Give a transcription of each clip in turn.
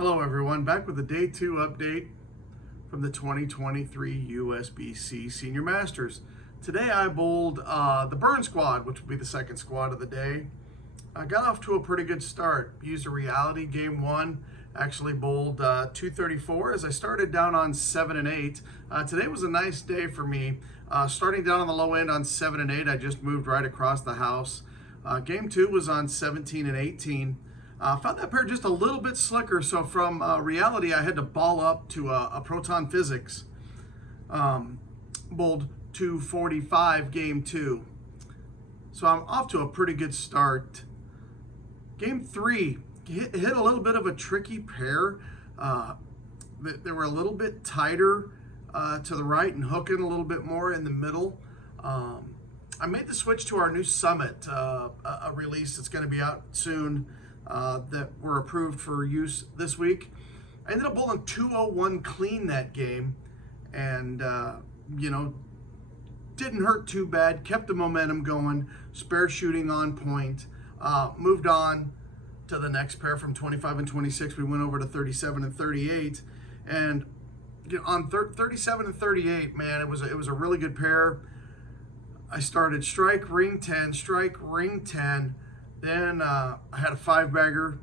Hello everyone, back with a day 2 update from the 2023 USBC Senior Masters. Today I bowled the Burn Squad, which will be the second squad of the day. I got off to a pretty good start. Used a reality game 1, actually bowled 234 as I started down on 7 and 8. Today was a nice day for me. Starting down on the low end on 7 and 8, I just moved right across the house. Game 2 was on 17 and 18. Found that pair just a little bit slicker, so from reality I had to ball up to a Proton Physics. Bowled 245 game 2. So I'm off to a pretty good start. Game 3 hit a little bit of a tricky pair. They were a little bit tighter to the right and hooking a little bit more in the middle. I made the switch to our new Summit, a release that's going to be out soon. That were approved for use this week. I ended up bowling 201 clean that game, and didn't hurt too bad. Kept the momentum going, spare shooting on point. Moved on to the next pair from 25 and 26. We went over to 37 and 38, and on 37 and 38, man, it was a really good pair. I started strike, ring 10, strike, ring 10. Then I had a 5-bagger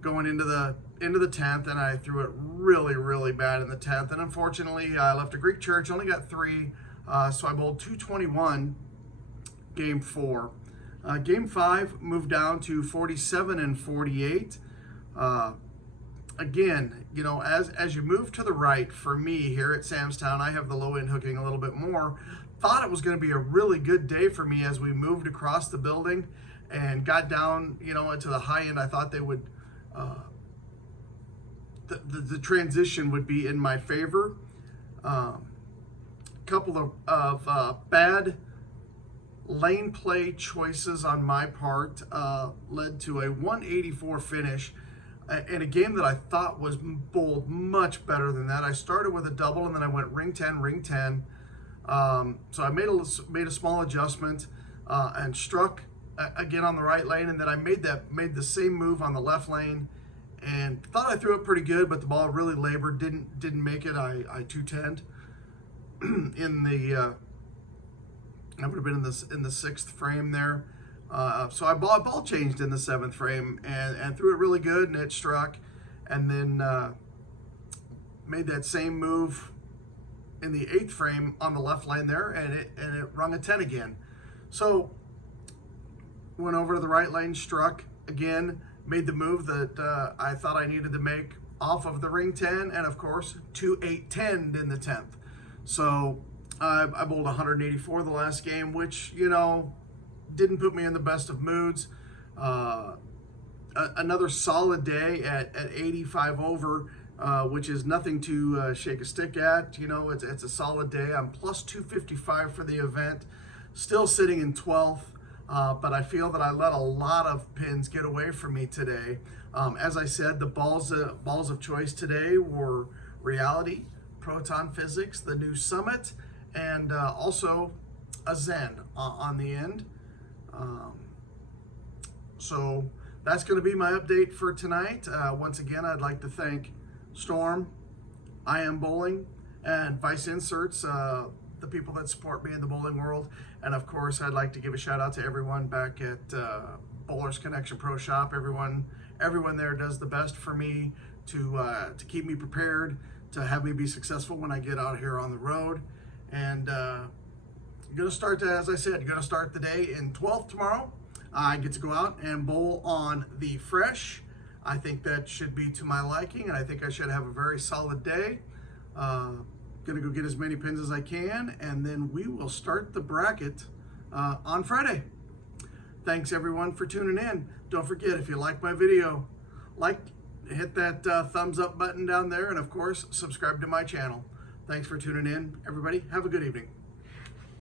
going into the 10th, and I threw it really bad in the 10th. And unfortunately, I left a Greek church, only got 3, so I bowled 221 game 4. Game 5 moved down to 47 and 48. Again, as you move to the right, for me here at Samstown, I have the low end hooking a little bit more. Thought it was going to be a really good day for me as we moved across the building and got down, into the high end. I thought they would, the transition would be in my favor. Couple of bad lane play choices on my part led to a 184 finish in a game that I thought was bowled much better than that. I started with a double and then I went ring 10, ring 10. So I made a small adjustment and struck again on the right lane, and then I made the same move on the left lane, and thought I threw it pretty good, but the ball really labored, didn't make it. I 210'd in the I would have been in the 6th frame there. So I ball changed in the 7th frame and threw it really good, and it struck, and then made that same move in the 8th frame on the left lane there, and it rung a 10 again. So went over to the right lane, struck again, made the move that I thought I needed to make off of the ring 10, and of course 2-8-10'd in the 10th. So I bowled 184 the last game, which didn't put me in the best of moods. Another solid day at 85 over, which is nothing to shake a stick at. It's a solid day. I'm plus 255 for the event, still sitting in 12th. But I feel that I let a lot of pins get away from me today. As I said, the balls of choice today were reality, Proton Physics, the new Summit, and also a Zen on the end. So that's going to be my update for tonight. Once again, I'd like to thank Storm, I Am Bowling, and Vice Inserts, the people that support me in the bowling world. And of course, I'd like to give a shout out to everyone back at Bowlers Connection Pro Shop. Everyone there does the best for me to keep me prepared, to have me be successful when I get out here on the road. And gonna start, as I said, gonna start the day in 12th tomorrow. I get to go out and bowl on the Fresh. I think that should be to my liking, and I think I should have a very solid day. Gonna go get as many pins as I can, and then we will start the bracket on Friday. Thanks everyone for tuning in. Don't forget, if you like my video, hit that thumbs up button down there, and of course, subscribe to my channel. Thanks for tuning in, everybody. Have a good evening.